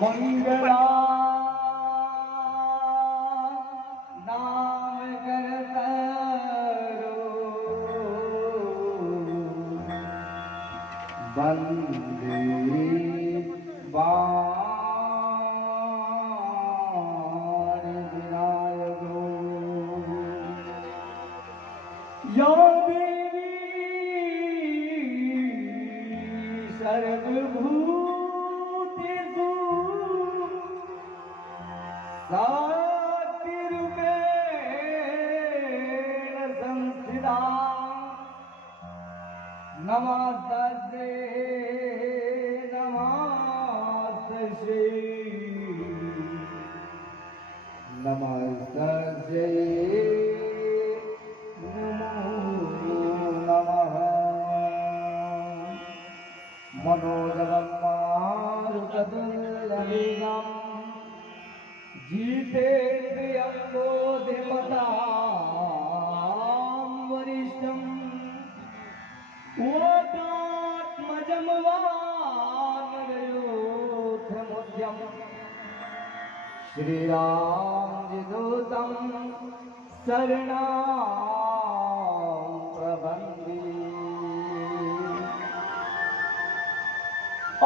मंगला नाम करतरो बंदे बाण विनायको या देवी सर्वभूतेषु शक्तिरूपेण संस्थिता नमस्ते नमस्ते नमस्ते नमो नमः मनोजवं मारुततुल्यवेगम् जितेन्द्रियं बोधिमतां वरिष्ठम् वातात्मजं वानरयोधमुद्यम् श्रीरामदूतं शरणं प्रपन्ने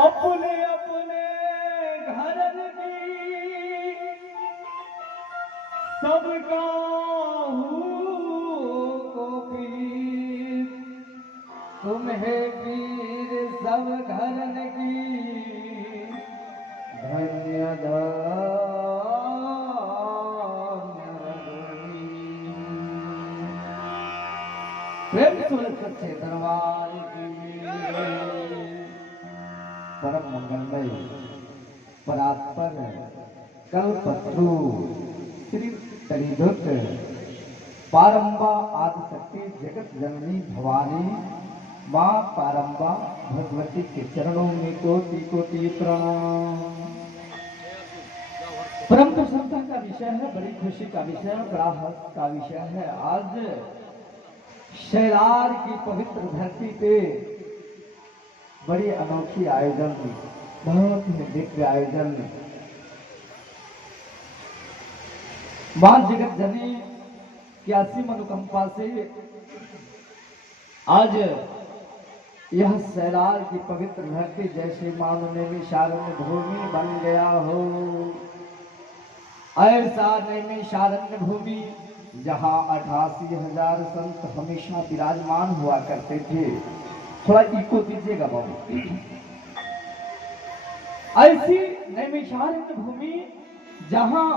अपने अपने घर की सबका को पीर तुम्हें पीर सब घरन की धन्य प्रेम सुरत सच्चे दरबार की परम मंगलमय परात्पर कल्पत्रु श्री तनिधुत पारंबा आदिशक्ति जगत जननी भवानी माँ पारंबा भगवती के चरणों में कोटि कोटि प्रणाम। परम प्रसन्नता का विषय है, बड़ी खुशी का विषय है, बड़ा हर्ष का विषय है। आज शैलार की पवित्र धरती पे बड़ी अनोखी आयोजन, बहुत ही दिव्य आयोजन मां जगत जननी की असीम अनुकंपा से आज यह शैलार की पवित्र धरती जैसे मानो नैमिषारण्य भूमि बन गया हो, ऐसा नैमिषारण्य भूमि जहाँ 88,000 संत हमेशा विराजमान हुआ करते थे। थोड़ा इको दीजिएगा बाबू। ऐसी नैमिषारण्य भूमि जहाँ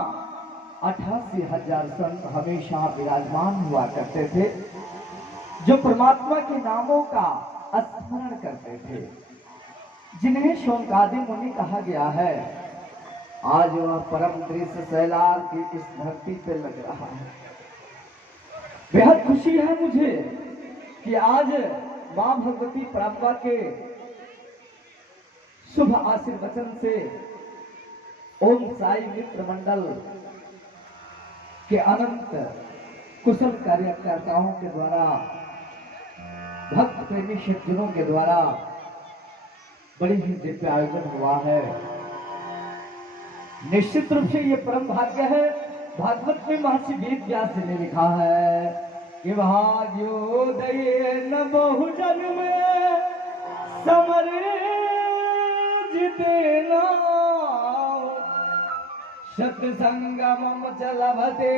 88,000 संत हमेशा विराजमान हुआ करते थे, जो परमात्मा के नामों का स्मरण करते थे, जिन्हें शौनकादि मुनि कहा गया है। आज वह परम दृश्य शैलार की इस धरती पे लग रहा है। बेहद खुशी है मुझे कि आज मां भगवती परांबा के शुभ आशीर्वचन से ओम साई मित्र मंडल के अनंत कुशल कार्यकर्ताओं के द्वारा, भक्त प्रेमी सज्जनों के द्वारा बड़ी ही दिव्य आयोजन हुआ है। निश्चित रूप से ये परम भाग्य है। भागवत में महर्षि वेद व्यास जी ने लिखा है कि भाग्योदय न बहुजन में समर जितेना सत्संगमम चलभते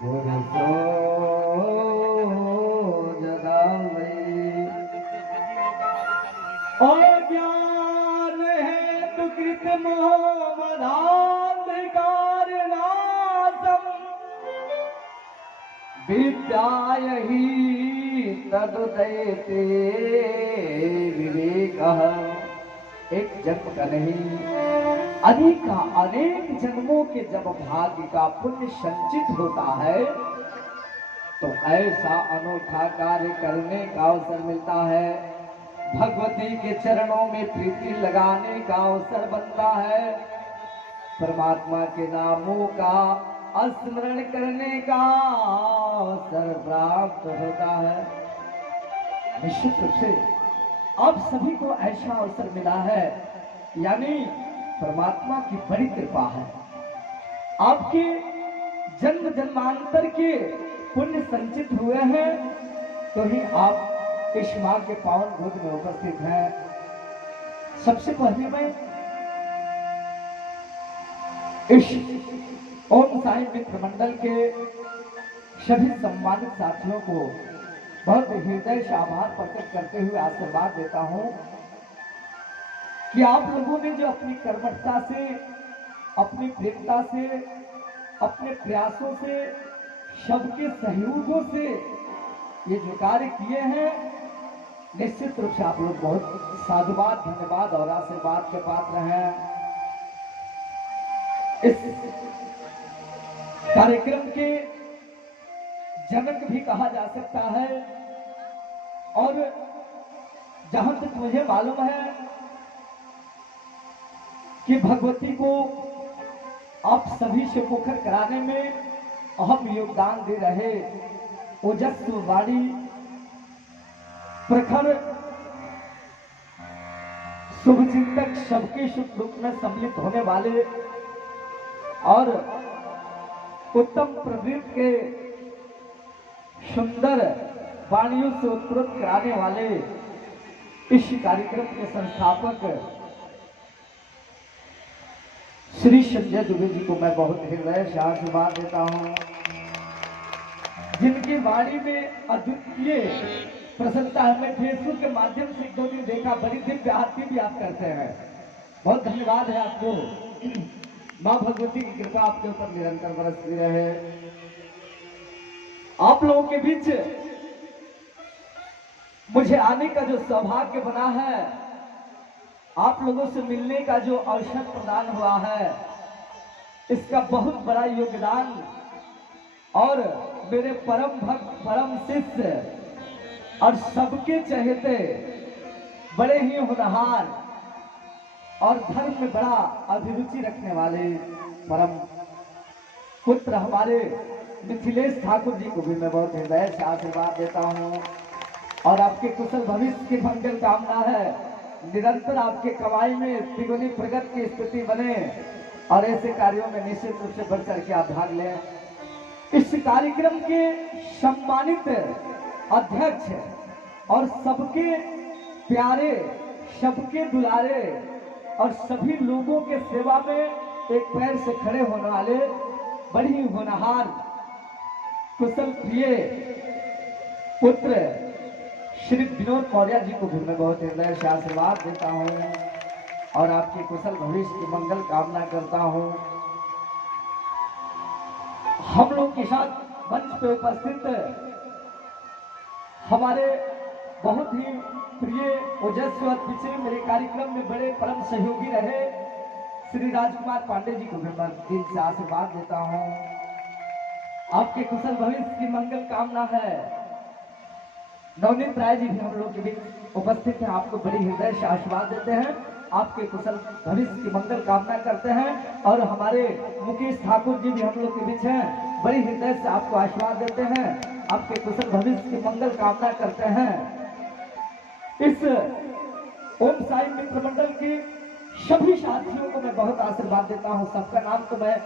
पुरुषो जगावे अज्ञान हेतु कृतमोमधान्धकार नाशम विद्यायहि तदुदयते विवेकः। एक जन्म का नहीं, अनेक जन्मों के जब भाग्य का पुण्य संचित होता है तो ऐसा अनोखा कार्य करने का अवसर मिलता है। भगवती के चरणों में प्रीति लगाने का अवसर बनता है। परमात्मा के नामों का स्मरण करने का अवसर प्राप्त होता है। निश्चित रूप से आप सभी को ऐसा अवसर मिला है यानी परमात्मा की बड़ी कृपा है। आपके जन्म जन्मांतर के पुण्य संचित हुए हैं तो ही आप इस मां के पावन गोद में उपस्थित हैं। सबसे पहले मैं इस ओम साई मित्र मंडल के सभी सम्मानित साथियों को बहुत हृदय से आभार प्रकट करते हुए आशीर्वाद देता हूं कि आप लोगों ने जो अपनी कर्मठता से, अपनी प्रेमता से, अपने प्रयासों से, सबके सहयोगों से ये जो कार्य किए हैं, निश्चित रूप से आप लोग बहुत साधुवाद, धन्यवाद और आशीर्वाद के पात्र हैं। इस कार्यक्रम के जनक भी कहा जा सकता है और जहां तक मुझे मालूम है कि भगवती को आप सभी से मुखर कराने में अहम योगदान दे रहे ओजस्वी, प्रखर शुभचिंतक, सबके सुख दुख में सम्मिलित होने वाले और उत्तम प्रवृत्ति के सुंदर वाणियों से उत्प्रोत कराने वाले इस कार्यक्रम के संस्थापक श्री संजय दुबे जी को मैं बहुत हृदय से आशीर्वाद देता हूं, जिनकी वाणी में अद्वितीय प्रसन्नता है। मैं फेसबुक के माध्यम से एक दो दिन देखा, बड़ी दिव्य आरती भी आप करते हैं। बहुत धन्यवाद है आपको। मां भगवती की कृपा आपके ऊपर निरंतर बरसती रहे। आप लोगों के बीच मुझे आने का जो सौभाग्य बना है, आप लोगों से मिलने का जो अवसर प्रदान हुआ है, इसका बहुत बड़ा योगदान और मेरे परम भक्त, परम शिष्य और सबके चहेते, बड़े ही होनहार और धर्म में बड़ा अभिरुचि रखने वाले परम पुत्र हमारे मिथिलेश ठाकुर जी को भी मैं बहुत हृदय से आशीर्वाद देता हूँ और आपके कुशल भविष्य की मंगल कामना है। निरंतर आपके कमाई में तिगुनी प्रगति की स्थिति बने और ऐसे कार्यों में निश्चित रूप से बढ़ चढ़ के आप भाग लें। इस कार्यक्रम के सम्मानित अध्यक्ष और सबके प्यारे, सबके दुलारे और सभी लोगों के सेवा में एक पैर से खड़े होने वाले बड़ी होनहार कुशल प्रिय पुत्र श्री विनोद मौर्य जी को भी मैं बहुत हृदय से आशीर्वाद देता हूँ और आपके कुशल भविष्य की मंगल कामना करता हूँ। हम लोग के साथ मंच पे उपस्थित हमारे बहुत ही प्रिय ओजस्वी और पिछले मेरे कार्यक्रम में बड़े परम सहयोगी रहे श्री राजकुमार पांडे जी को भी मैं दिल से आशीर्वाद देता हूँ। आपके कुशल भविष्य की मंगल कामना है। नवनीत राय जी भी हम लोग के बीच उपस्थित हैं, आपको बड़ी हृदय से आशीर्वाद देते हैं, आपके कुशल भविष्य की मंगल कामना करते हैं और हमारे मुकेश ठाकुर जी भी हम लोग के बीच हैं, बड़ी हृदय से आपको आशीर्वाद देते हैं, आपके कुशल भविष्य की मंगल कामना करते हैं। इस ओम साई मित्र मंडल के सभी साथियों को मैं बहुत आशीर्वाद देता हूँ। सबका नाम तो मैं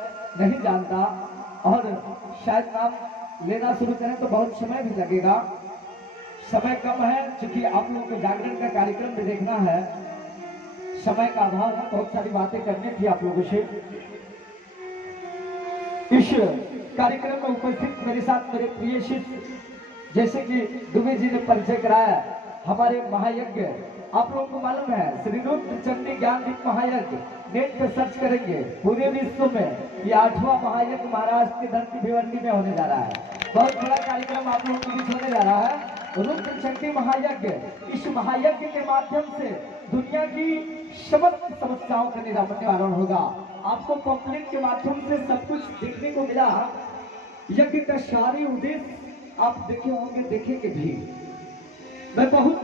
नहीं जानता और शायद नाम लेना शुरू करें तो बहुत समय भी लगेगा, समय कम है क्योंकि आप लोग को जागरण का कार्यक्रम भी देखना है, समय का अभाव है, बहुत सारी बातें करनी थी आप लोगों से। इस कार्यक्रम में उपस्थित मेरे साथ मेरे प्रिय शिष्य, जैसे कि दुबे जी ने परिचय कराया, हमारे महायज्ञ आप लोगों को मालूम है श्री रुद्र चंडी ज्ञान दीप महायज्ञ, नेट पे सर्च करेंगे, पूरे विश्व में ये 8वां महायज्ञ महाराष्ट्र की धरती भिवंडी में होने जा रहा है। बहुत बड़ा कार्यक्रम आप लोगों के बीच होने जा रहा है। रुद्र चंडी महायज्ञ, इस महायज्ञ के माध्यम से दुनिया की समस्त समस्याओं का निवारण होगा। आपको पॉम्पलेट के माध्यम से सब कुछ देखने को मिला। यज्ञ का सारी उद्देश्य आप देखे होंगे, देखेंगे भी। मैं बहुत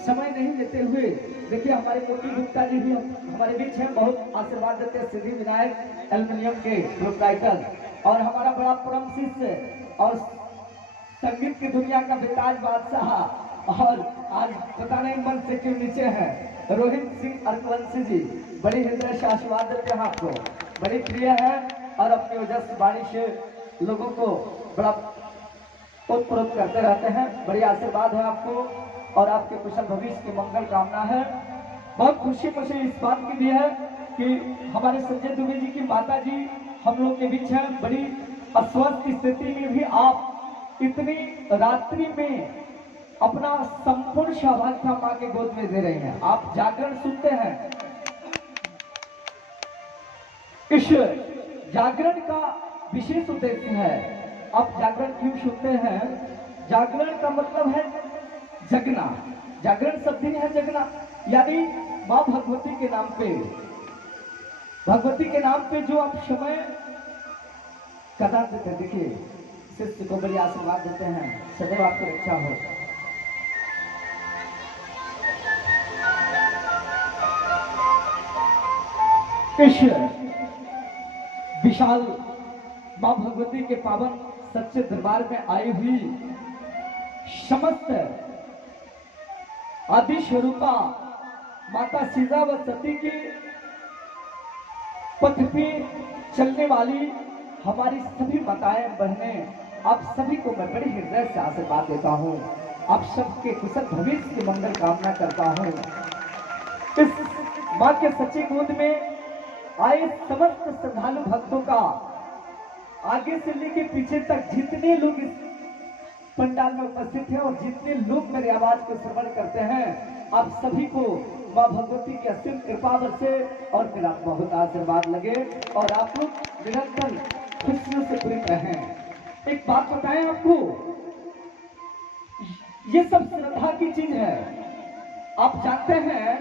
समय नहीं लेते हुए, देखिए हमारे मोती गुप्ता जी भी हमारे बीच हैं, बहुत आशीर्वाद देते हैं, सिद्धि विनायक एल्युमिनियम के प्रोप्राइटर और हमारा बड़ा परम शिष्य और संगीत की दुनिया का बेताज बादशाह और आज पता नहीं मन से क्यों नीचे हैं रोहित सिंह अर्कवंशी जी, बड़ी हृदय से आशीर्वाद देते हैं आपको, बड़ी प्रिय है और अपनी वजह से वाणी से लोगों को बड़ा उत्प्रोत करते रहते हैं। बड़ी आशीर्वाद है आपको और आपके कुशल भविष्य की मंगल कामना है। बहुत खुशी मुझे इस बात की भी है कि हमारे संजय दुबे जी की माता जी हम लोग के बीच है। बड़ी अस्वस्थ स्थिति में भी आप इतनी रात्रि में अपना संपूर्ण सौभाग्य माँ के गोद में दे रहे हैं। आप जागरण सुनते हैं, इस जागरण का विशेष उद्देश्य है। आप जागरण क्यों सुनते हैं? जागरण का मतलब है जगना, जागरण शब्द ही है जगना, यानी माँ भगवती के नाम पे, भगवती के नाम पे जो आप समय कदा देते, देखिए शिष्य को बड़ी आशीर्वाद देते हैं, सदैव आपकी रक्षा हो। इस विशाल मां भगवती के पावन सच्चे दरबार में आई हुई समस्त आदि स्वरूपा माता सीता व सती की पथ पे चलने वाली हमारी सभी माताएं बहनें, आप सभी को मैं बड़ी हृदय से आशीर्वाद देता हूं। आप सबके कुशल भविष्य की मंगल कामना करता हूं। इस मां के सच्चे गोद में आए समस्त श्रद्धालु भक्तों का आगे से लेके पीछे तक जितने लोग इस पंडाल में उपस्थित हैं और जितने लोग मेरी आवाज को श्रवण करते हैं, आप सभी को मां भगवती की असीम कृपा से और मेरा बहुत आशीर्वाद लगे और आप लोग निरंतर खुशियों से पूरी रहें। एक बात बताएं आपको, ये सब श्रद्धा की चीज है। आप जानते हैं